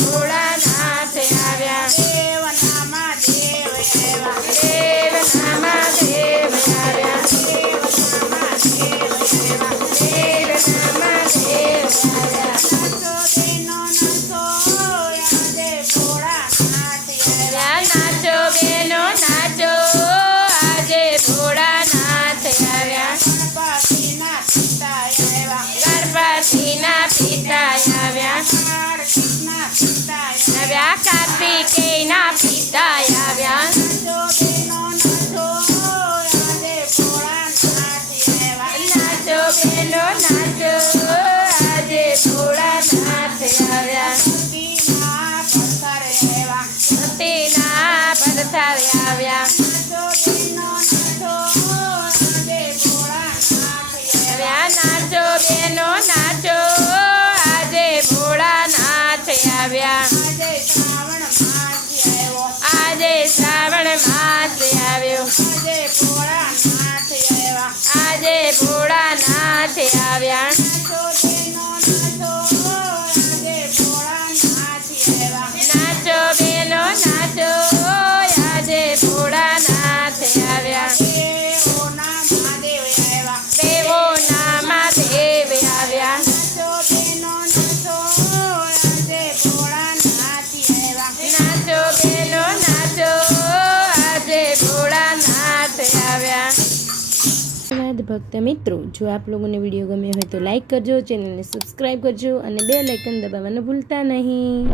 ભોળાનાથ આવ્યા દેવનામાં દેવ આવ્યા દેવનામાં દેવ આવ્યા દેવનામાં દેવ આવ્યા દેવનામાં દેવ આવ્યા નાચો બેનો નાચો આજે ભોળાનાથ આવ્યા નાચો બેનો નાચો આજે ભોળાનાથ આવ્યા ગણપતિના પિતા આવ્યા ગણપતિના પિતા આવ્યા કાર્તિકેયના પિતા આવ્યા નાચો બેનો નાચો આજે ભોળાનાથ આવ્યા સતીના પથ્થર આવ્યા નાચો બેનો નાચો આજે ભોળાનાથ આવ્યા આજે શ્રાવણ માસ આવ્યો આજે ભોળાનાથ આવ્યા નાચો બેનો નાચો આજે ભોળાનાથ આવ્યા દેવોના મહાદેવ આવ્યા નાચો બેનો નાચો આજે ભોળાનાથ આવ્યા. ધન્યવાદ ભક્ત મિત્રો, જો આપ લોકોને વિડીયો ગમ્યો હોય તો લાઈક કરજો, ચેનલને સબસ્ક્રાઈબ કરજો અને બેલ આઇકન દબાવવાનું ભૂલતા નહીં.